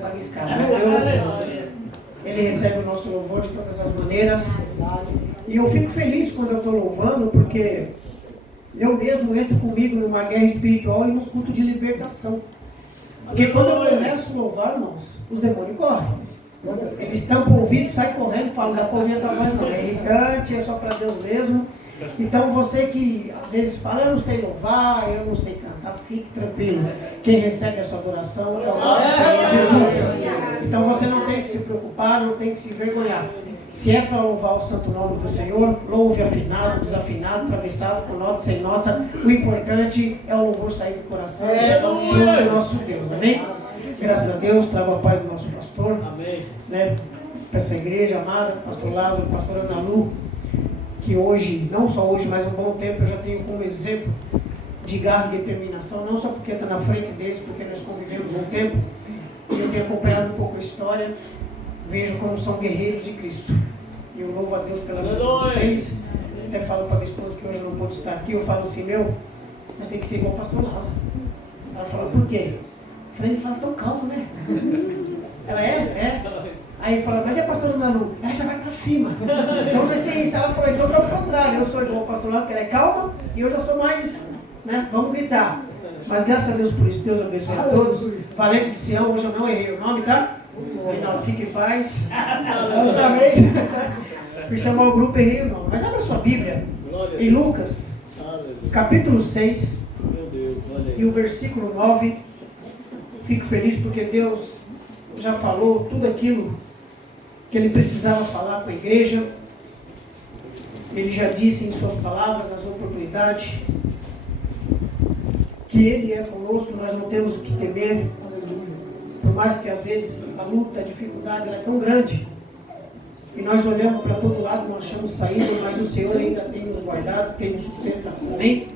começa a arriscar. Mas Deus, Ele recebe o nosso louvor de todas as maneiras. E eu fico feliz quando eu estou louvando, porque eu mesmo entro comigo numa guerra espiritual e num culto de libertação. Porque quando eu começo a louvar, irmãos, os demônios correm. Eles tampam o ouvido, saem correndo e falam, não dá para ouvir essa voz não, é irritante, é só para Deus mesmo. Então você que às vezes fala, eu não sei louvar, eu não sei cantar, fique tranquilo. Quem recebe essa adoração é o nosso Senhor Jesus. Então você não tem que se preocupar, não tem que se envergonhar. Se é para louvar o santo nome do Senhor, louve afinado, desafinado, travessado, com nota, sem nota. O importante é o louvor sair do coração e chegar ao trono do nosso Deus. Amém? Graças a Deus, traga a paz do nosso pastor. Amém. Né? Para essa igreja amada, pastor Lázaro, pastor Ana Lu, que hoje, não só hoje, mas um bom tempo, eu já tenho como exemplo de garra e determinação, não só porque está na frente deles, porque nós convivemos um tempo, e eu tenho acompanhado um pouco a história, vejo como são guerreiros de Cristo. E eu louvo a Deus pela vida de vocês. Até falo para minha esposa que hoje não pode estar aqui, eu falo assim, nós tem que ser igual o pastor Lázaro. Ela fala, por quê? Eu falei, ele fala tão calmo, né? Ela é? Aí ele fala, mas e a pastora Manu? Ela já vai para cima. Então nós temos isso. Ela falou, então é o contrário. Eu sou igual o pastor Manu, que ela é calma, e hoje eu sou mais, né? Vamos gritar. Mas graças a Deus por isso, Deus abençoe a todos. Valente do Sião, hoje eu não errei o nome, tá? Reinaldo, fique em paz. Outra vez. Fui chamar o grupo, errei o nome. Mas abre a sua Bíblia, em Lucas, capítulo 6, e o versículo 9. Fico feliz porque Deus já falou tudo aquilo que Ele precisava falar com a igreja. Ele já disse em suas palavras, nas oportunidades, que Ele é conosco, nós não temos o que temer. Por mais que às vezes a luta, a dificuldade ela é tão grande, e nós olhamos para todo lado, não achamos saída, mas o Senhor ainda tem nos guardado, tem nos sustentado também.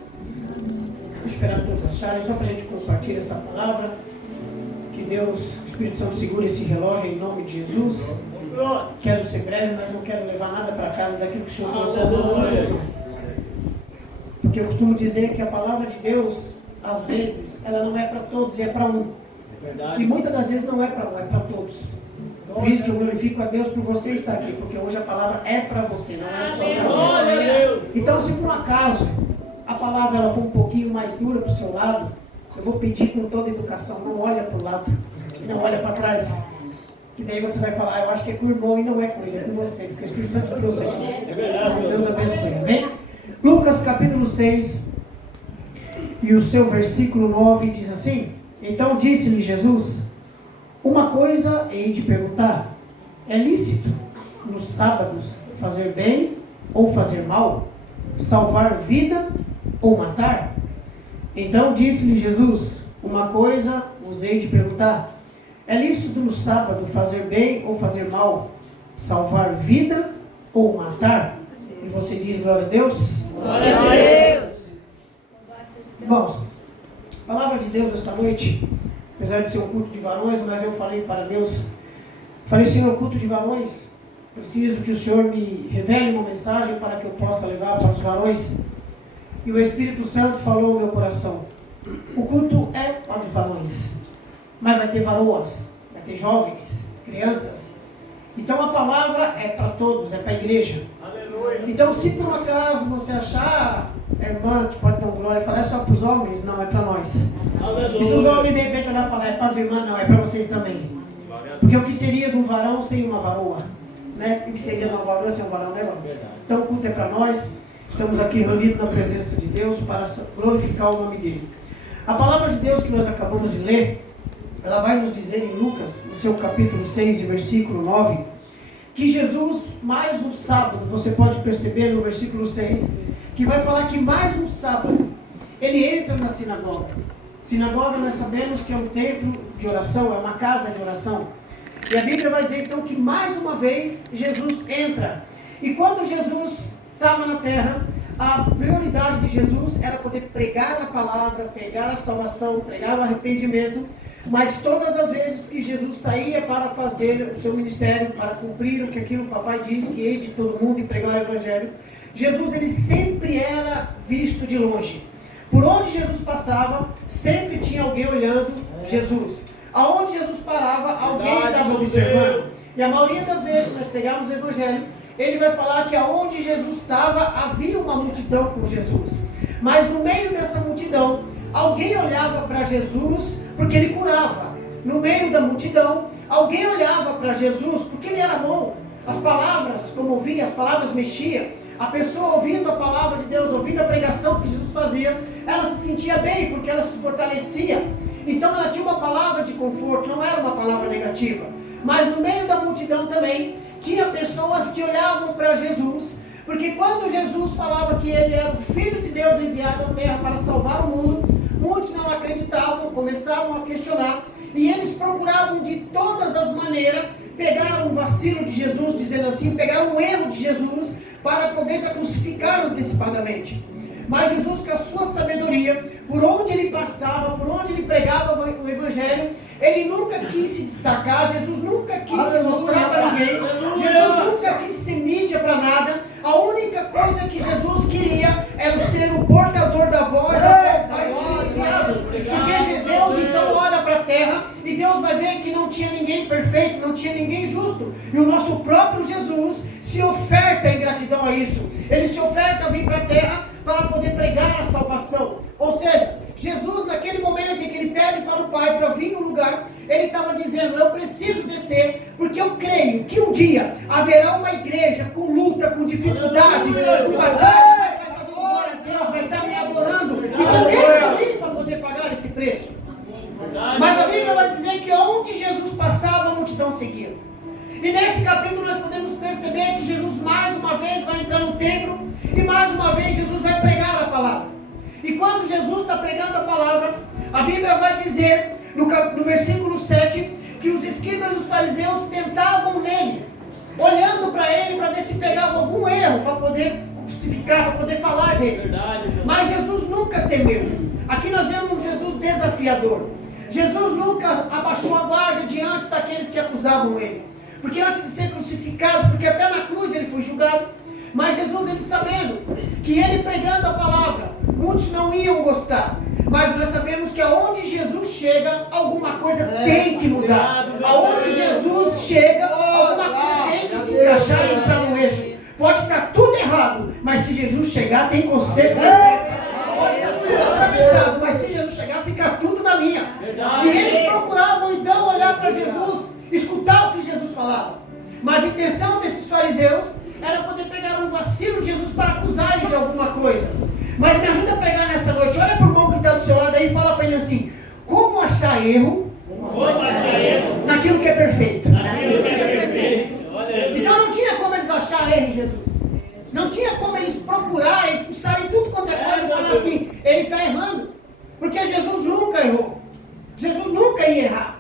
Vou esperar todos acharem, só para a gente compartilhar essa palavra. Que Deus, o Espírito Santo, segure esse relógio em nome de Jesus. Quero ser breve, mas não quero levar nada para casa daquilo que o Senhor colocou no meu coração. Porque eu costumo dizer que a palavra de Deus, às vezes, ela não é para todos, é para um. E muitas das vezes não é para um, é para todos. Por isso que eu glorifico a Deus por você estar aqui, porque hoje a palavra é para você, não é só para mim. Então, se por um acaso a palavra ela for um pouquinho mais dura para o seu lado, eu vou pedir com toda educação, não olha para o lado, não olha para trás. Que daí você vai falar, eu acho que é com o irmão, e não é com ele, é com você, porque o Espírito Santo trouxe aqui. Então, Deus abençoe, amém? Lucas capítulo 6, e o seu versículo 9 diz assim: então disse-lhe Jesus, uma coisa hei de perguntar, é lícito nos sábados fazer bem ou fazer mal? Salvar vida ou matar? Então disse-lhe Jesus, uma coisa vos hei de perguntar, é lícito no sábado fazer bem ou fazer mal? Salvar vida ou matar? E você diz glória a Deus? Glória a Deus! Irmãos, a palavra de Deus nessa noite, apesar de ser um culto de varões, mas eu falei para Deus, Senhor, culto de varões, preciso que o Senhor me revele uma mensagem para que eu possa levar para os varões. E o Espírito Santo falou ao meu coração, o culto é para os varões, mas vai ter varoas, vai ter jovens, crianças. Então a palavra é para todos, é para a igreja. Aleluia. Então se por um acaso você achar, irmã, que pode dar glória e falar, é só para os homens, não, é para nós. Aleluia. E se os homens de repente olhar e falar, é para as irmãs, não, é para vocês também. Porque o que seria de um varão sem uma varoa? Né? O que seria de uma varoa sem um varão, né, irmão? Então o culto é para nós. Estamos aqui reunidos na presença de Deus para glorificar o nome dele. A palavra de Deus que nós acabamos de ler, ela vai nos dizer em Lucas, no seu capítulo 6 e versículo 9, que Jesus, mais um sábado, você pode perceber no versículo 6, que vai falar que mais um sábado, ele entra na sinagoga. Sinagoga nós sabemos que é um templo de oração, é uma casa de oração. E a Bíblia vai dizer então que mais uma vez Jesus entra. E quando Jesus estava na terra, a prioridade de Jesus era poder pregar a palavra, pregar a salvação, pregar o arrependimento. Mas todas as vezes que Jesus saía para fazer o seu ministério, para cumprir o que aquilo o papai diz, que hei de todo mundo e pregar o evangelho, Jesus ele sempre era visto de longe. Por onde Jesus passava, sempre tinha alguém olhando Jesus. Aonde Jesus parava, alguém estava observando. E a maioria das vezes, se nós pegarmos o Evangelho, ele vai falar que aonde Jesus estava, havia uma multidão com Jesus. Mas no meio dessa multidão, alguém olhava para Jesus porque ele curava. No meio da multidão, alguém olhava para Jesus porque ele era bom. As palavras comoviam, as palavras mexiam. A pessoa ouvindo a palavra de Deus, ouvindo a pregação que Jesus fazia, ela se sentia bem porque ela se fortalecia. Então ela tinha uma palavra de conforto, não era uma palavra negativa. Mas no meio da multidão também, tinha pessoas que olhavam para Jesus, porque quando Jesus falava que ele era o Filho de Deus enviado à terra para salvar o mundo, muitos não acreditavam, começavam a questionar, e eles procuravam de todas as maneiras pegar um vacilo de Jesus, dizendo assim, pegar um erro de Jesus, para poder já crucificar antecipadamente. Mas Jesus, com a sua sabedoria, por onde ele passava, por onde ele pregava o Evangelho, ele nunca quis se destacar, Jesus nunca quis se mostrar para ninguém, Jesus nunca quis ser mídia para nada. A única coisa que Jesus queria era ser o portador da voz até o Pai tinha enviado. Porque Deus então olha para a terra e Deus vai ver que não tinha ninguém perfeito, não tinha ninguém justo. E o nosso próprio Jesus se oferta em gratidão a isso. Ele se oferta a vir para a terra para poder pregar a salvação. Ou seja, Jesus naquele momento em que ele pede para o Pai para vir no lugar, ele estava dizendo, eu preciso descer, porque eu creio que um dia haverá uma igreja com luta, com dificuldade, com batalha, mas vai estar glória a Deus, vai estar me adorando, então deixa eu vir para poder pagar esse preço. Mas a Bíblia vai dizer que onde Jesus passava, a multidão seguia. E nesse capítulo nós podemos perceber que Jesus mais uma vez vai entrar no templo, e mais uma vez Jesus vai pregar a palavra. E quando Jesus está pregando a palavra, a Bíblia vai dizer, no versículo 7, que os escribas e os fariseus tentavam nele, olhando para ele para ver se pegava algum erro, para poder crucificar, para poder falar dele. Mas Jesus nunca temeu. Aqui nós vemos um Jesus desafiador. Jesus nunca abaixou a guarda diante daqueles que acusavam ele. Porque antes de ser crucificado, porque até na cruz ele foi julgado, mas Jesus, ele sabendo que ele pregando a palavra, muitos não iam gostar. Mas nós sabemos que aonde Jesus chega, alguma coisa tem que mudar. Aonde Jesus chega, alguma coisa tem que se encaixar e entrar no eixo. Pode estar tudo errado, mas se Jesus chegar, tem conserto na cerca. Pode estar tudo atravessado, mas se Jesus chegar, fica tudo na linha. E eles procuravam então olhar para Jesus, escutar o que Jesus falava. Mas a intenção desses fariseus era poder pegar um vacilo de Jesus para acusar ele de alguma coisa. Mas me ajuda a pregar nessa noite. Olha para o irmão que está do seu lado aí e fala para ele assim, como achar erro naquilo que é perfeito. Então não tinha como eles acharem erro em Jesus. Não tinha como eles procurarem, fuçarem tudo quanto é coisa e falar assim, ele está errando. Porque Jesus nunca errou. Jesus nunca ia errar.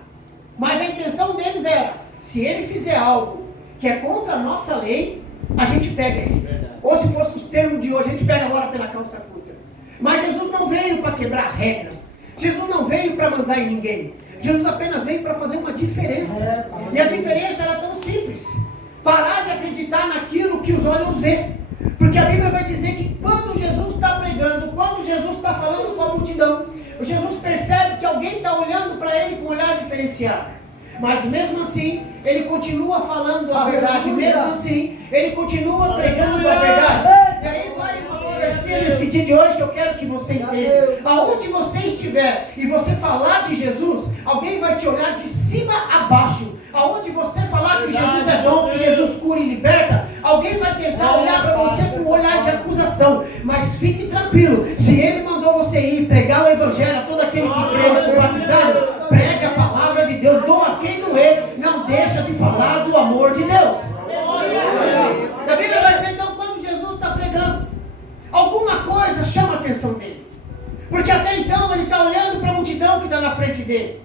Mas a intenção deles era, se ele fizer algo que é contra a nossa lei, a gente pega ele. Ou se fosse os termos de hoje, a gente pega agora pela calça curta. Mas Jesus não veio para quebrar regras. Jesus não veio para mandar em ninguém. Jesus apenas veio para fazer uma diferença. E a diferença era tão simples. Parar de acreditar naquilo que os olhos veem. Porque a Bíblia vai dizer que quando Jesus está pregando, quando Jesus está falando com a multidão, Jesus percebe que alguém está olhando para ele com um olhar diferenciado. Mas mesmo assim, ele continua falando a verdade. Mesmo assim, ele continua pregando a verdade. E aí vai uma conversinha nesse dia de hoje que eu quero que você entenda. Aonde você estiver e você falar de Jesus, alguém vai te olhar de cima a baixo. Aonde você falar que Jesus é bom, que Jesus cura e liberta, alguém vai tentar olhar para você com um olhar de acusação. Mas fique tranquilo, se ele mandou você ir pregar o evangelho a todo aquele que crê e for batizado, pregue a palavra de Deus, doa quem doer, não deixa de falar do amor de Deus. A Bíblia vai dizer então, quando Jesus está pregando, alguma coisa chama a atenção dele. Porque até então ele está olhando para a multidão que está na frente dele.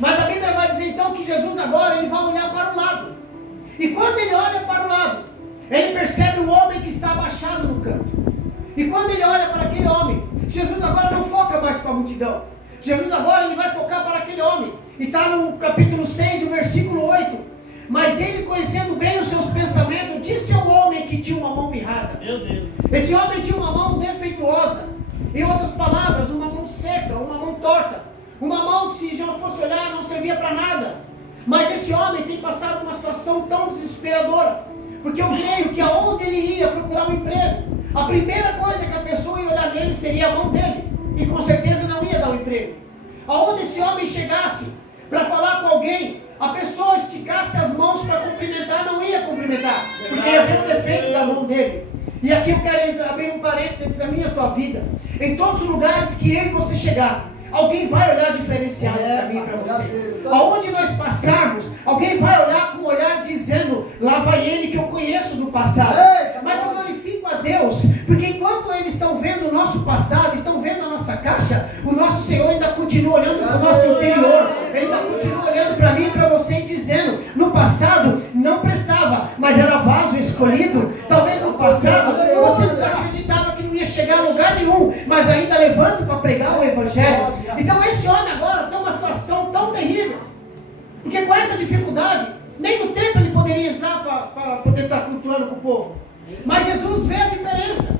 Mas a Bíblia vai dizer então que Jesus agora ele vai olhar para o lado. E quando ele olha para o lado, ele percebe um homem que está abaixado no canto. E quando ele olha para aquele homem, Jesus agora não foca mais para a multidão. Jesus agora ele vai focar para aquele homem. E está no capítulo 6, o versículo 8. Mas ele, conhecendo bem os seus pensamentos, disse ao homem que tinha uma mão mirrada. Esse homem tinha uma mão defeituosa. Em outras palavras, uma mão seca, uma mão torta. Uma mão que se já fosse olhar não servia para nada. esse homem tem passado uma situação tão desesperadora, porque eu creio que aonde ele ia procurar um emprego, a primeira coisa que a pessoa ia olhar nele seria a mão dele, e com certeza não ia dar um emprego. Aonde esse homem chegasse para falar com alguém, a pessoa esticasse as mãos para cumprimentar, não ia cumprimentar, porque ia ver o defeito da mão dele. E aqui eu quero abrir um parênteses entre a minha e a tua vida. Em todos os lugares que eu e você chegar, alguém vai olhar diferenciado para mim e para você. Aonde nós passarmos, alguém vai olhar com um olhar dizendo, lá vai ele que eu conheço do passado. Mas eu glorifico a Deus, porque enquanto eles estão vendo o nosso passado, estão vendo a nossa caixa, o nosso Senhor ainda continua olhando para o nosso interior. Ele ainda continua olhando para mim e para você e dizendo, no passado não prestava, mas era vaso escolhido. Talvez no passado você desacreditava que não ia chegar a lugar nenhum, mas ainda levanta para pregar o Evangelho. Então esse homem agora tem uma situação tão terrível, porque com essa dificuldade, nem no templo ele poderia entrar para poder estar cultuando com o povo. Mas Jesus vê a diferença.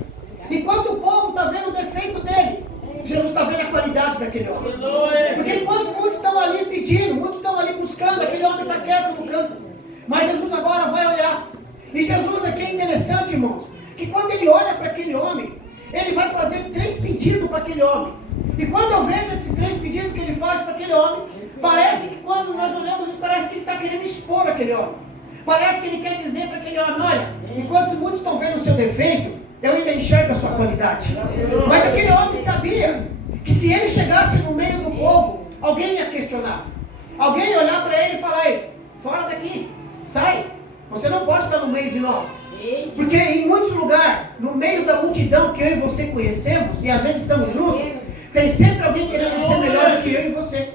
Enquanto o povo está vendo o defeito dele, Jesus está vendo a qualidade daquele homem. Porque enquanto muitos estão ali pedindo, muitos estão ali buscando, aquele homem está quieto no canto. Mas Jesus agora vai olhar. E Jesus aqui é interessante, irmãos, que quando ele olha para aquele homem, ele vai fazer 3 pedidos para aquele homem. E quando eu vejo esses 3 pedidos que ele faz para aquele homem, parece que quando nós olhamos, parece que ele está querendo expor aquele homem. Parece que ele quer dizer para aquele homem, olha, enquanto muitos estão vendo o seu defeito, eu ainda enxergo a sua qualidade. Mas aquele homem sabia que se ele chegasse no meio do povo, alguém ia questionar. Alguém ia olhar para ele e falar, ei, fora daqui, sai. Você não pode estar no meio de nós. Porque em muitos lugares, no meio da multidão que eu e você conhecemos, e às vezes estamos juntos, tem sempre alguém querendo ser melhor do que eu e você.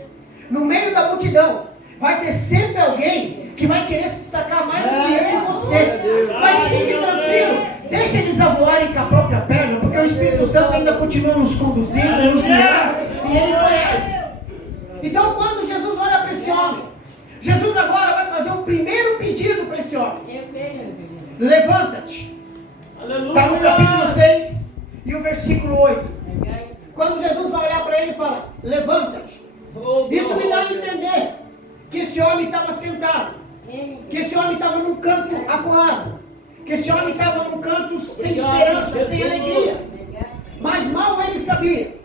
No meio da multidão, vai ter sempre alguém que vai querer se destacar mais do que eu e você. Mas fique tranquilo, deixa eles avoarem com a própria perna, porque o Espírito Santo ainda continua nos conduzindo, nos guiando, e ele conhece. Então quando Jesus olha para esse homem, Jesus agora vai fazer um primeiro pedido para esse homem. Levanta-te. Está no capítulo 6 e o versículo 8. Quando Jesus vai olhar para ele e fala, levanta-te. Isso me dá a entender que esse homem estava sentado, que esse homem estava num canto acuado, que esse homem estava num canto sem esperança, sem alegria. Mas mal ele sabia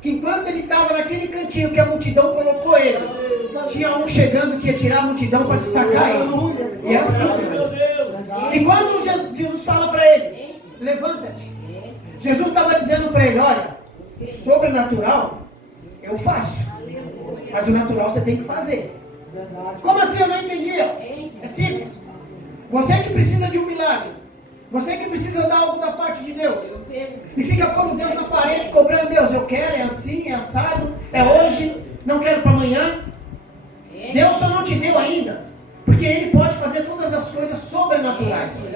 que enquanto ele estava naquele cantinho que a multidão colocou ele, tinha um chegando que ia tirar a multidão para destacar ele. E é assim. E quando Jesus fala para ele, levanta-te, Jesus estava dizendo para ele, olha, sobrenatural eu faço, mas o natural você tem que fazer. Como assim? Eu não entendi. É simples. Você que precisa de um milagre, você que precisa dar algo da parte de Deus, e fica como Deus na parede cobrando, Deus, eu quero, é assim, é assado, é hoje, não quero para amanhã. Deus só não te deu ainda, porque Ele pode fazer todas as coisas sobrenaturais,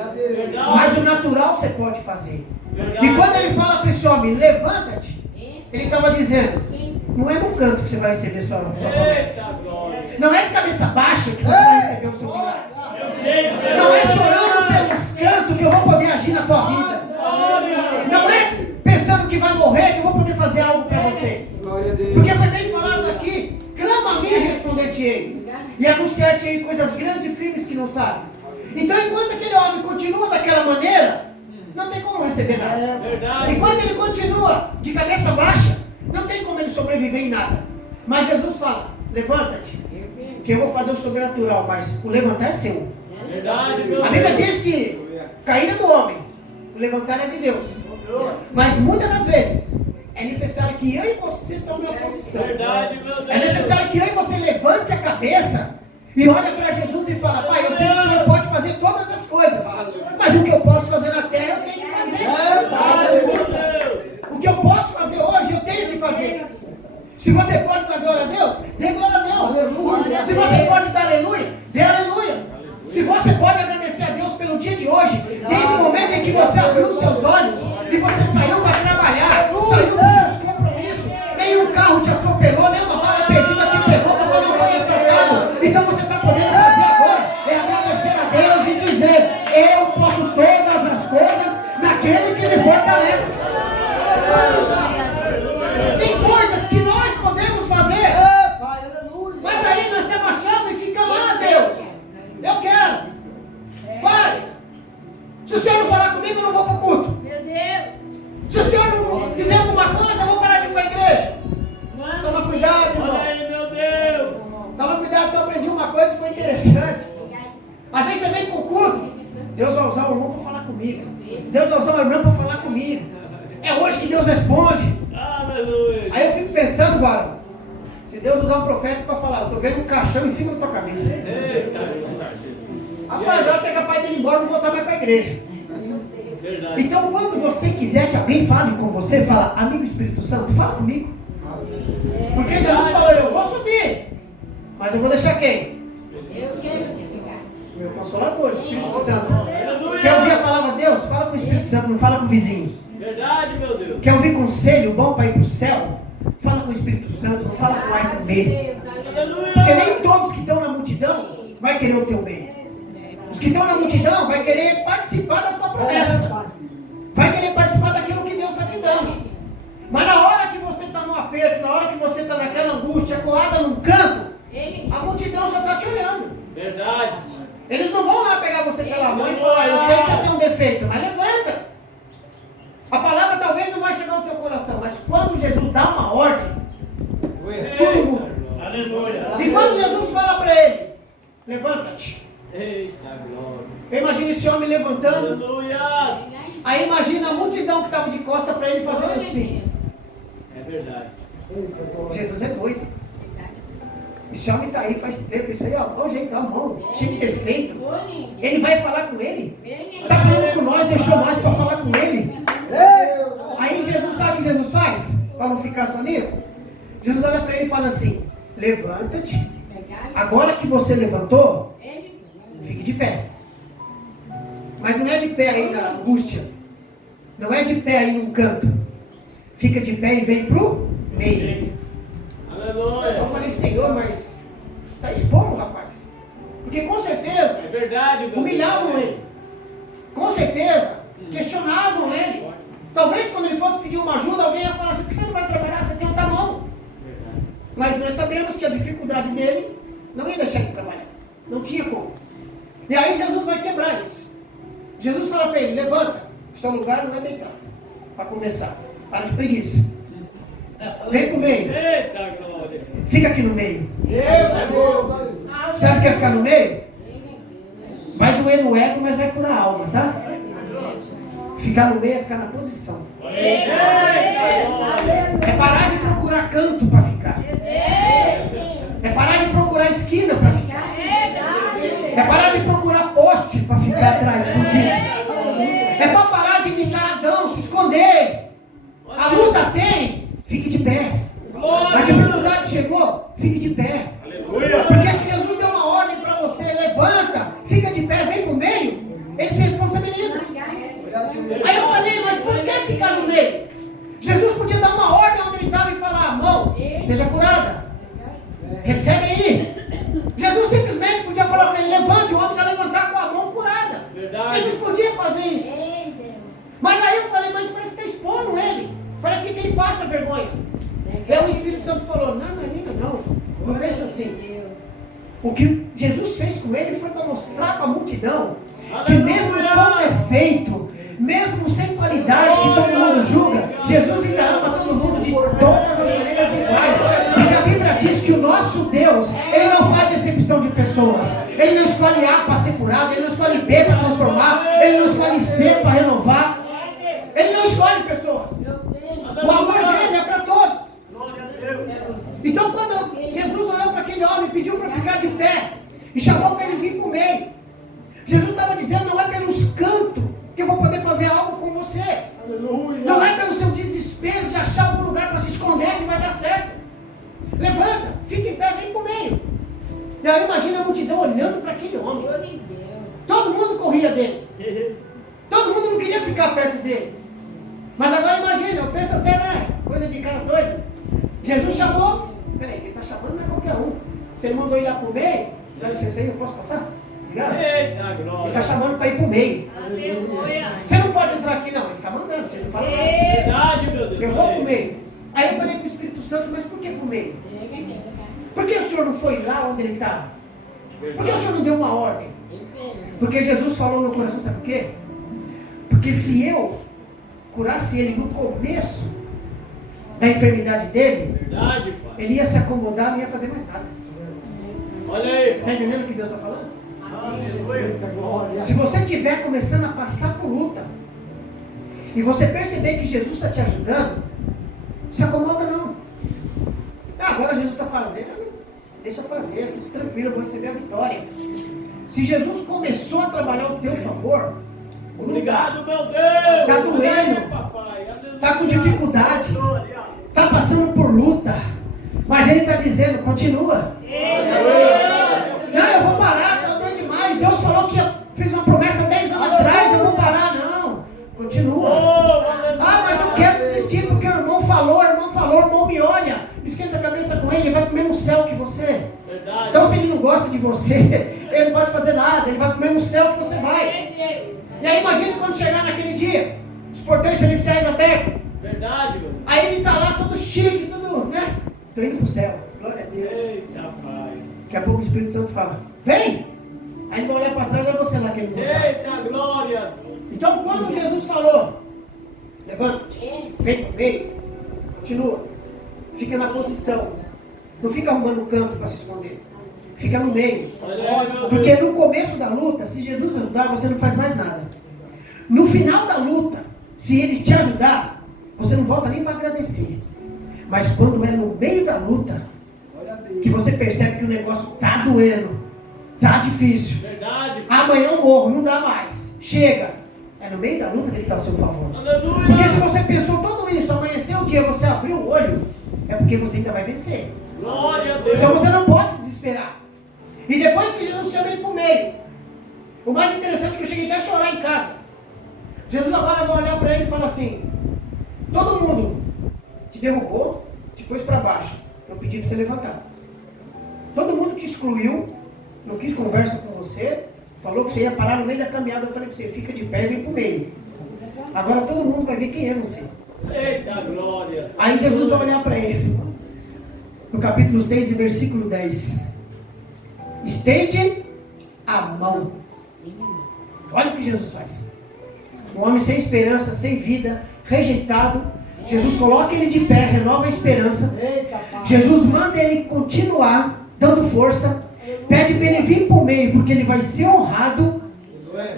mas o natural você pode fazer. E quando Ele fala para esse homem, levanta-te, Ele estava dizendo, não é no canto que você vai receber sua promessa. Não é de cabeça baixa que você vai receber o seu milagre. Não é chorando pelos cantos que eu vou poder agir na tua vida. Não é pensando que vai morrer que eu vou poder fazer algo para você. Porque foi bem falado aqui, clama a mim e responder-te-ei, e anunciar-te-ei coisas grandes e firmes que não sabe. Então enquanto aquele homem continua daquela maneira, não tem como receber nada. Enquanto ele continua de cabeça baixa, não tem como ele sobreviver em nada. Mas Jesus fala, levanta-te, que eu vou fazer o sobrenatural, mas o levantar é seu. A Bíblia diz que caída do homem, o levantar é de Deus. Mas muitas das vezes é necessário que eu e você tome a posição. É necessário que eu e você levante a cabeça e olhe para Jesus e fale, pai, eu sei que o Senhor pode fazer todas as coisas, mas o que eu posso fazer na terra eu tenho que fazer. O que eu posso fazer hoje eu tenho que fazer. Se você pode dar glória a Deus, dê glória a Deus. Aleluia. Se você pode dar aleluia, dê aleluia. Se você pode agradecer a Deus pelo dia de hoje, desde o momento em que você abriu os seus olhos e você saiu para trabalhar, saiu dos seus compromissos, nenhum carro te atropelou, nenhuma bala perdida te pegou, você não foi assaltado. Então você está podendo fazer agora é agradecer a Deus e dizer, eu posso todas as coisas naquele que me fortalece. Tem coisas que nós podemos fazer, mas aí nós se abaixamos e fica lá, Deus. coisa que foi interessante. Às vezes você vem para o culto, Deus vai usar o irmão para falar comigo. Deus vai usar o irmão para falar comigo. É hoje que Deus responde. Aleluia. Aí eu fico pensando, varão, se Deus usar um profeta para falar, eu estou vendo um caixão em cima da tua cabeça. Rapaz, eu acho que é capaz de ir embora e não voltar mais para a igreja. Verdade. Então, quando você quiser que alguém fale com você, fala, amigo Espírito Santo, fala comigo. Porque Jesus falou, eu vou subir, mas eu vou deixar quem? Meu Consolador, Espírito Santo. Quer ouvir a palavra de Deus? Fala com o Espírito Santo, não fala com o vizinho. Verdade, meu Deus. Quer ouvir conselho bom para ir para o céu? Fala com o Espírito Santo, não fala com o ar e com o medo. Porque nem todos que estão na multidão vai querer o teu bem. Os que estão na multidão vai querer participar da tua promessa. Vai querer participar daquilo que Deus está te dando. Mas na hora que você está no aperto, na hora que você está naquela angústia, coada num canto, a multidão só está te olhando. Verdade. Eles não vão lá pegar você pela mão e falar, eu sei que você tem um defeito, mas levanta. A palavra talvez não vai chegar ao teu coração, mas quando Jesus dá uma ordem, tudo muda. Aleluia. E quando Jesus fala para ele, levanta-te. Eita glória. Imagina esse homem levantando. Aleluia. Aí imagina a multidão que estava de costa para ele fazendo assim. É verdade. Jesus é doido. Esse homem está aí faz tempo. Isso aí, ó, olha o jeito, a mão, cheio de defeito. Ele vai falar com ele. Está falando com nós, deixou nós para falar com ele. Aí Jesus, sabe o que Jesus faz? Para não ficar só nisso? Jesus olha para ele e fala assim, levanta-te. Agora que você levantou, fique de pé. Mas não é de pé aí na angústia. Não é de pé aí num canto. Fica de pé e vem pro meio. Aleluia. Eu falei, Senhor, mas está expondo o rapaz. Porque com certeza É verdade, meu Deus. humilhavam ele. Com certeza questionavam ele. Talvez quando ele fosse pedir uma ajuda, alguém ia falar assim, por que você não vai trabalhar? Você tem um tamanho. Verdade. Mas nós sabemos que a dificuldade dele não ia deixar ele trabalhar. Não tinha como. E aí Jesus vai quebrar isso. Jesus fala para ele, levanta. Seu lugar não é deitado. Para começar. Para de preguiça. Vem pro meio. Eita glória. Fica aqui no meio. Sabe o que é ficar no meio? Vai doer no ego, mas vai curar a alma, tá? Ficar no meio é ficar na posição. Eita glória. É parar de procurar canto para ficar. É parar de procurar esquina para ficar. É parar de procurar poste para ficar atrás escondido. É para parar de imitar Adão, se esconder. A luta tem, fique de pé. A dificuldade chegou, fique de pé. Porque se Jesus deu uma ordem para você, levanta, fica de pé, vem pro meio, ele se responsabiliza. Aí eu falei, mas por que ficar no meio? Jesus podia dar uma ordem onde ele estava e falar, mão, seja curada. Recebe aí. Jesus simplesmente podia falar para ele, levante, o homem já levantar com a mão curada. Verdade. Jesus podia fazer isso. Mas aí eu falei, mas parece que está expondo ele. Parece que quem passa vergonha. E o Espírito Santo falou, não, não pensa assim. O que Jesus fez com ele foi para mostrar para a multidão que mesmo com defeito, mesmo sem qualidade que todo mundo julga, Jesus ainda ama todo mundo de todas as maneiras iguais. Porque a Bíblia diz que o nosso Deus, ele não faz exceção de pessoas. Ele não escolhe A para ser curado, ele não escolhe B para transformar, ele não escolhe C para renovar. Ele não escolhe pessoas. O amor dele é para todos. Então quando Jesus olhou para aquele homem, pediu para ficar de pé e chamou para ele vir para o meio, Jesus estava dizendo, não é pelos cantos que eu vou poder fazer algo com você. Não é pelo seu desespero de achar algum lugar para se esconder que vai dar certo. Levanta, fica em pé, vem para o meio. E aí imagina a multidão olhando para aquele homem. Todo mundo corria dele. Todo mundo não queria ficar perto dele. Mas agora imagina, eu penso até, né? Coisa de cara doido. Jesus chamou. Peraí, quem está chamando não é qualquer um. Se ele mandou ir lá para o meio, dá licença aí, eu posso passar? Obrigado. Eita Ele glória. está chamando para ir para o meio. Aleluia. Você não pode entrar aqui não, ele está mandando, você não fala nada. Verdade, meu Deus. Eu vou para o meio. Aí eu falei para o Espírito Santo, mas por que para o meio? Por que o senhor não foi lá onde ele estava? Por que o senhor não deu uma ordem? Porque Jesus falou no meu coração, sabe por quê? Porque se eu curasse ele no começo da enfermidade dele, Verdade, pai. ele ia se acomodar, não ia fazer mais nada. Olha aí. Está entendendo o que Deus está falando? Se você estiver começando a passar por luta, e você perceber que Jesus está te ajudando, não se acomoda não. Agora Jesus está fazendo, deixa fazer, fique tranquilo, eu vou receber a vitória. Se Jesus começou a trabalhar ao teu favor, Obrigado, meu Deus. Está doendo, está com dificuldade, está passando por luta, mas Ele está dizendo, continua. Não, eu vou parar, está doendo demais. Deus falou que fez uma promessa 10 anos atrás, eu vou parar. Não, continua. Mas eu quero desistir porque o irmão falou, o irmão me olha, esquenta a cabeça com ele vai para o mesmo céu que você. Verdade. Então se ele não gosta de você, ele não pode fazer nada, ele vai para o mesmo céu que você vai. E aí imagine quando chegar naquele dia, os portões celestiais abertos. Verdade, meu. Aí ele está lá todo chique, tudo, né? Estou indo para o céu, glória a Deus. Eita, pai. Daqui a pouco o Espírito Santo fala, vem! Aí ele vai olhar para trás, é você lá que ele gostava. Eita, glória. Então quando Jesus falou, levanta-te, vem para o meio, continua, fica na posição, não fica arrumando canto para se esconder, fica no meio. Porque no começo da luta, se Jesus ajudar, você não faz mais nada. No final da luta, se Ele te ajudar, você não volta nem para agradecer. Mas quando é no meio da luta, que você percebe que o negócio está doendo, está difícil, Verdade. amanhã eu morro, não dá mais, chega. É no meio da luta que Ele está ao seu favor. Aleluia. Porque se você pensou tudo isso, amanheceu o dia, você abriu o olho, é porque você ainda vai vencer. Glória a Deus. Então você não pode se desesperar. E depois que Jesus chama ele para o meio, o mais interessante é que eu cheguei até a chorar em casa. Jesus agora vai olhar para ele e fala assim, todo mundo te derrubou, te pôs para baixo, eu pedi para você levantar. Todo mundo te excluiu, não quis conversa com você, falou que você ia parar no meio da caminhada, eu falei para você, fica de pé e vem para o meio. Agora todo mundo vai ver quem é você. Eita, glória. Aí Jesus vai olhar para ele, no capítulo 6 e versículo 10. Estende a mão. Olha o que Jesus faz. Um homem sem esperança, sem vida, rejeitado. Jesus coloca ele de pé, renova a esperança. Jesus manda ele continuar dando força. Pede para ele vir para o meio, porque ele vai ser honrado.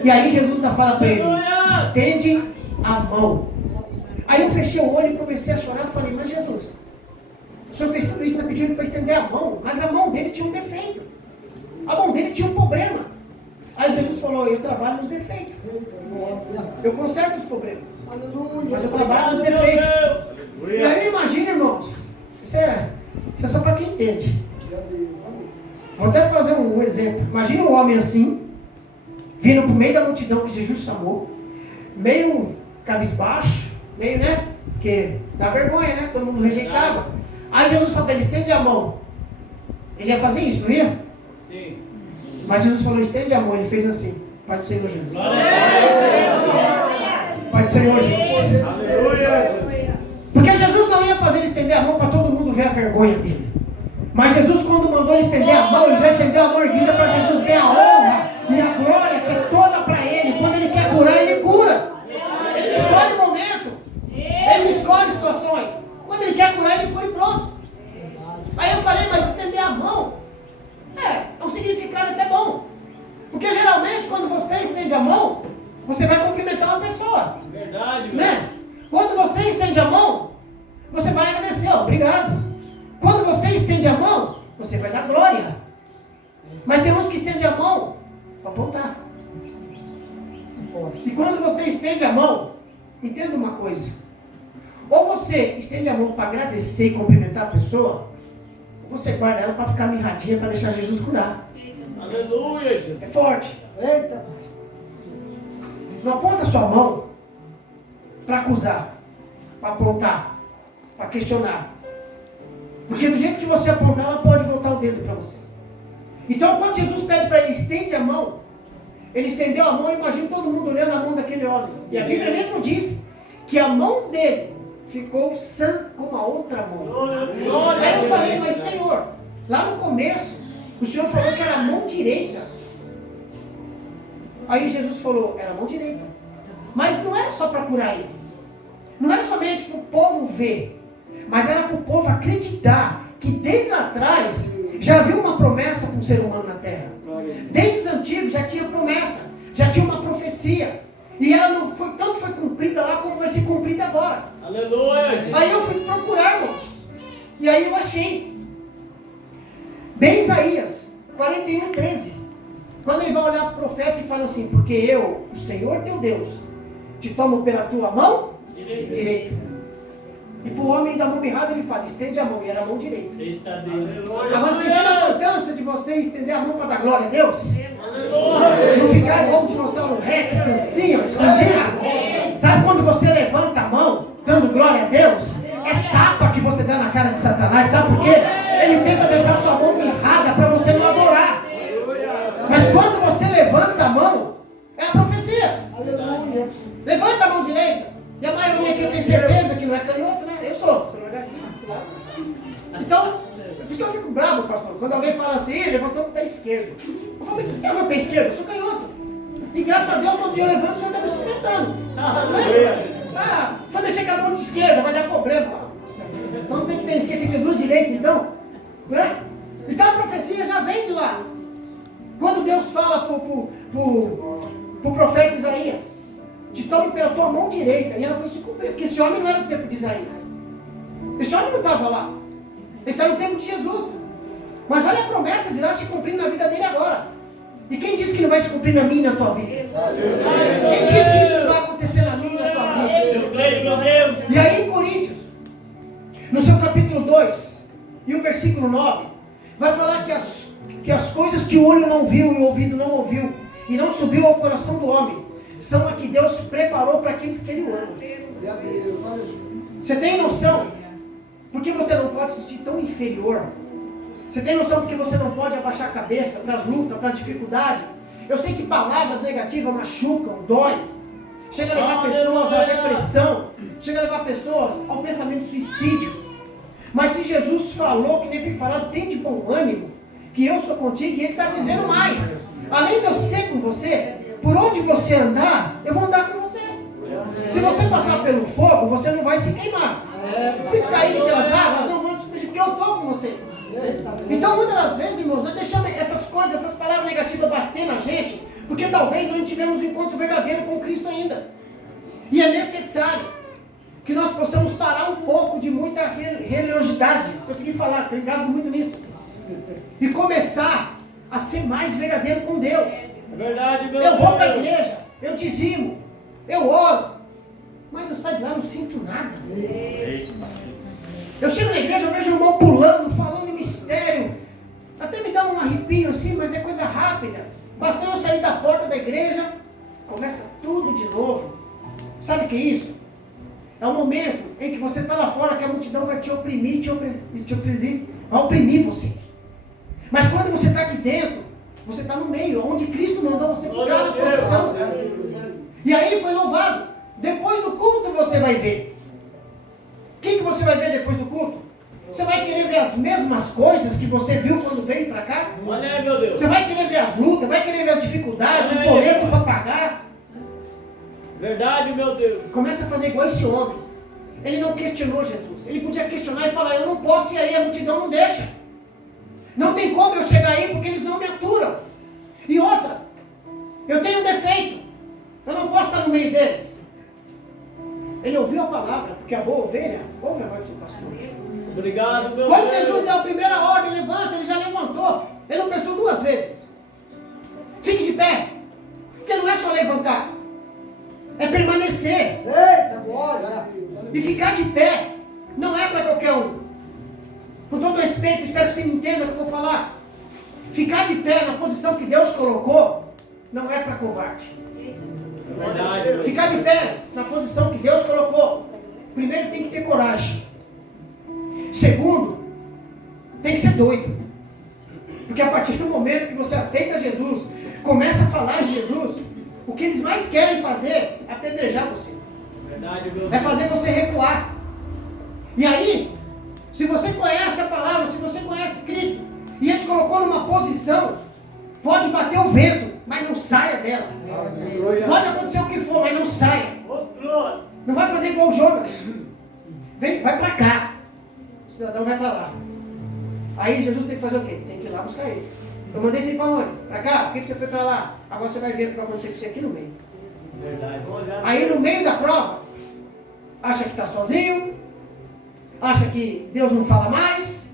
E aí Jesus ainda fala para ele, estende a mão. Aí eu fechei o olho e comecei a chorar. Falei, mas Jesus, o Senhor fez tudo isso, mas pediu para estender a mão. Mas a mão dele tinha um defeito. A mão dele tinha um problema. Aí Jesus falou, eu trabalho nos defeitos. Eu conserto os problemas. Mas eu trabalho nos defeitos. E aí imagina, irmãos, isso é só para quem entende. Vou até fazer um exemplo. Imagina um homem assim, vindo para o meio da multidão que Jesus chamou, meio cabisbaixo, meio, né? Porque dá vergonha, né? Todo mundo rejeitava. Aí Jesus falou para ele, estende a mão. Ele ia fazer isso, não ia? Sim. Mas Jesus falou, estende a mão. Ele fez assim, Pai do Senhor Jesus. Pai do Senhor Jesus. Porque Jesus não ia fazer ele estender a mão para todo mundo ver a vergonha dele. Mas Jesus, quando mandou ele estender a mão, ele já estendeu a mão erguida para Jesus ver a honra e a glória que é toda para ele. Quando ele quer curar, ele cura. Ele não escolhe o momento. Ele não escolhe situações. Quando ele quer curar, ele cura e pronto. Aí eu falei, mas estender a mão é um significado até bom. Porque geralmente quando você estende a mão, você vai cumprimentar uma pessoa. Verdade, Né? Quando você estende a mão, você vai agradecer, ó, obrigado. Quando você estende a mão, você vai dar glória. Mas tem uns que estendem a mão para apontar. E quando você estende a mão, entenda uma coisa. Ou você estende a mão para agradecer e cumprimentar a pessoa, ou você guarda ela para ficar mirradinha para deixar Jesus curar. Aleluia, Jesus. É forte. Eita. Não aponta a sua mão para acusar, para apontar, para questionar. Porque do jeito que você apontar, ela pode voltar o dedo para você. Então quando Jesus pede para ele, estende a mão, ele estendeu a mão, imagina todo mundo olhando a mão daquele homem. E a Bíblia mesmo diz que a mão dele ficou sã como a outra mão. Aí eu falei, mas Senhor, lá no começo, o Senhor falou que era a mão direita. Aí Jesus falou, era a mão direita. Mas não era só para curar ele. Não era somente para o povo ver. Mas era para o povo acreditar que desde lá atrás, já havia uma promessa para um ser humano na terra. Desde os antigos já tinha promessa, já tinha uma profecia. E ela não foi, tanto foi cumprida lá como vai ser cumprida agora. Aleluia. Aí eu fui procurar, irmãos. E aí eu achei. Bem Isaías 41:13. Quando ele vai olhar para o profeta e fala assim: porque eu, o Senhor teu Deus, te tomo pela tua mão direita. E para o homem da mão errada ele fala: estende a mão, e era a mão direita. Eita Deus. Agora você vê a importância de você estender a mão para dar glória a Deus? Aleluia. Não ficar igual um dinossauro Rex, assim, ó, escondido. Sabe quando você levanta a mão, dando glória a Deus? É tapa que você dá na cara de Satanás. Sabe por quê? Ele tenta deixar sua mão mirrada para você não adorar. Mas quando você levanta a mão, é a profecia. Levanta a mão direita. E a maioria aqui eu tenho certeza que não é canhoto, né? Eu sou. Então, por isso que eu fico bravo, pastor. Quando alguém fala assim: ele levantou com o pé esquerdo. Eu falo: mas o que tem a ver com o pé esquerdo? Eu sou canhoto. E graças a Deus, todo dia eu levanto, o senhor está me sustentando. Foi mexer com a mão de esquerda, vai dar problema. Então não tem que ter esquerda, tem que ter duas direitas, então. Né? Então a profecia já vem de lá. Quando Deus fala para o profeta Isaías: te tomo pela tua mão direita. E ela foi se cumprir, porque esse homem não era do tempo de Isaías. Esse homem não estava lá. Ele está no tempo de Jesus. Mas olha a promessa de lá se cumprindo na vida dele agora. E quem disse que não vai se cumprir na minha e na tua vida? Quem disse que isso não vai acontecer na minha e na tua vida? E aí em Coríntios, no seu capítulo 2, e o versículo 9, vai falar que as coisas que o olho não viu e o ouvido não ouviu, e não subiu ao coração do homem, são a que Deus preparou para aqueles que Ele ama. Você tem noção? Porque você não pode se sentir tão inferior? Você tem noção porque você não pode abaixar a cabeça para as lutas, para as dificuldades? Eu sei que palavras negativas machucam, dói. Chega a levar pessoas à depressão. Chega a levar pessoas ao pensamento de suicídio. Mas se Jesus falou, que nem fui falando, tem de bom ânimo, que eu sou contigo, e Ele está dizendo mais. Além de eu ser com você, por onde você andar, eu vou andar com você. Se você passar pelo fogo, você não vai se queimar. Se cair pelas águas, não vão te despedir, porque eu estou com você. Então muitas das vezes, irmãos, nós deixamos essas coisas, essas palavras negativas bater na gente, porque talvez não tivemos um encontro verdadeiro com Cristo ainda. E é necessário que nós possamos parar um pouco de muita religiosidade. Consegui falar, porque eu engasgo muito nisso. E começar a ser mais verdadeiro com Deus. Verdade, eu vou para a igreja, eu dizimo, eu oro, mas eu saio de lá e não sinto nada. Eu chego na igreja, eu vejo o irmão pulando, falando em mistério, até me dá um arrepio assim, mas é coisa rápida. Bastou eu sair da porta da igreja, começa tudo de novo. Sabe o que é isso? É o momento em que você está lá fora, que a multidão vai te oprimir, vai oprimir você. Mas quando você está aqui dentro, você está no meio, onde Cristo mandou você ficar na posição. E aí foi louvado. Depois do culto você vai ver. O que você vai ver depois do culto? Você vai querer ver as mesmas coisas que você viu quando veio para cá? Olha aí, meu Deus. Você vai querer ver as lutas, vai querer ver as dificuldades, os boletos para pagar. Verdade, meu Deus. Começa a fazer igual esse homem. Ele não questionou Jesus. Ele podia questionar e falar: eu não posso ir aí, a multidão não deixa. Não tem como eu chegar aí porque eles não me aturam. E outra, eu tenho um defeito. Eu não posso estar no meio deles. Ele ouviu a palavra, porque a boa ovelha ouve a voz do seu pastor. Obrigado, meu Quando Deus. Jesus deu a primeira ordem, levanta, ele já levantou. Ele não pensou duas vezes. Fique de pé. Porque não é só levantar. É permanecer. Eita, glória! E ficar de pé não é para qualquer um. Com todo respeito, espero que você me entenda o que eu vou falar. Ficar de pé na posição que Deus colocou não é para covarde. Verdade. Ficar de pé na posição que Deus colocou. Primeiro, tem que ter coragem. Segundo, tem que ser doido. Porque a partir do momento que você aceita Jesus, começa a falar de Jesus, o que eles mais querem fazer é apedrejar você. Verdade, meu Deus. É fazer você recuar. E aí, se você conhece a palavra, se você conhece Cristo, e Ele te colocou numa posição, pode bater o vento, mas não saia dela. Pode acontecer o que for, mas não saia. Não vai fazer igual o Jonas. Vai para cá. O cidadão vai para lá. Aí Jesus tem que fazer o quê? Tem que ir lá buscar ele. Eu mandei você ir para onde? Para cá? Por que você foi para lá? Agora você vai ver o que vai acontecer com você aqui no meio. Verdade. Aí no meio da prova, acha que está sozinho, acha que Deus não fala mais.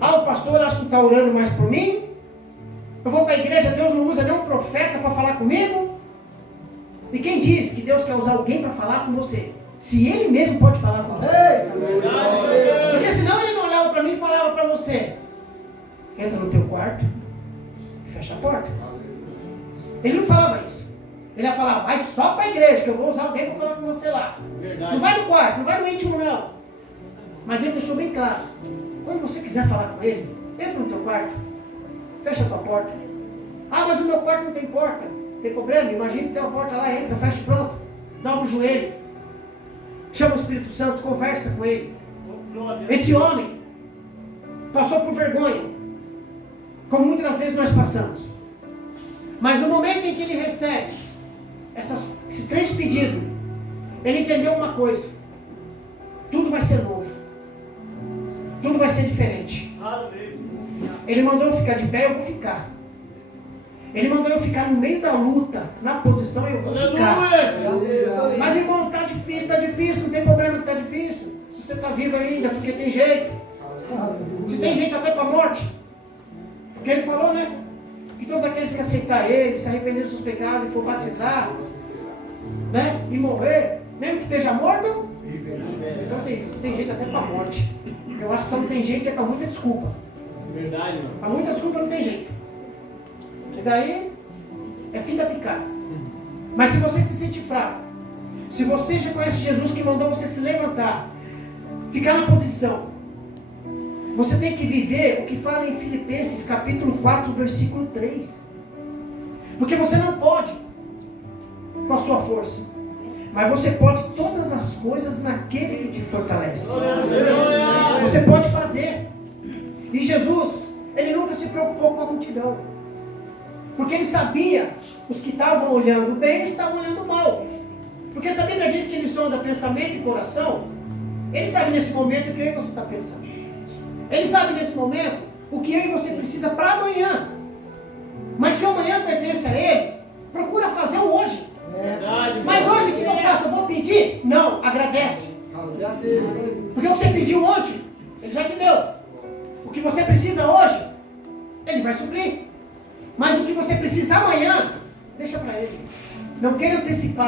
O pastor acha que está orando mais por mim. Eu vou para a igreja, Deus não usa nenhum profeta para falar comigo. E quem diz que Deus quer usar alguém para falar com você? Se Ele mesmo pode falar com você. Porque senão Ele não olhava para mim e falava para você: entra no teu quarto e fecha a porta. Ele não falava isso. Ele ia falar: vai só para a igreja, que eu vou usar alguém para falar com você lá. Verdade. Não vai no quarto, não vai no íntimo não. Mas Ele deixou bem claro: quando você quiser falar com Ele, entra no teu quarto, fecha a tua porta. Mas o meu quarto não tem porta. Não tem problema, imagina que tem uma porta lá, entra, fecha e pronto. Dobra o joelho. Chama o Espírito Santo, conversa com ele. Esse homem passou por vergonha, como muitas vezes nós passamos. Mas no momento em que ele recebe esses 3 pedidos, ele entendeu uma coisa: tudo vai ser novo, tudo vai ser diferente. Ele mandou eu ficar de pé, eu vou ficar. Ele mandou eu ficar no meio da luta, na posição, eu vou ficar. Mas irmão, está difícil, não tem problema que está difícil. Se você está vivo ainda, porque tem jeito. Se tem jeito até para a morte. Porque ele falou, né? Que todos aqueles que aceitar ele, se arrepender dos seus pecados e for batizar, né? E morrer, mesmo que esteja morto, então tem jeito até para a morte. Eu acho que só não tem jeito, é para muita desculpa. Verdade, mano. Para muita desculpa não tem jeito. E daí é fim da picada. Mas se você se sente fraco, se você já conhece Jesus que mandou você se levantar, ficar na posição, você tem que viver o que fala em Filipenses capítulo 4, versículo 3. Porque você não pode com a sua força, mas você pode todas as coisas naquele que te fortalece. Você pode fazer. E Jesus, ele nunca se preocupou com a multidão. Porque ele sabia os que estavam olhando bem e os que estavam olhando mal. Porque se a Bíblia diz que ele sonda pensamento e coração, ele sabe nesse momento o que eu e você está pensando. Ele sabe nesse momento o que eu e você precisa para amanhã. Mas se o amanhã pertence a ele, procura fazer o hoje. Verdade. Mas hoje o que eu faço? Eu vou pedir? Não, agradece. Porque o que você pediu ontem, ele já te deu. O que você precisa hoje, ele vai suprir. Mas o que você precisa amanhã, deixa para ele. Não queira antecipar.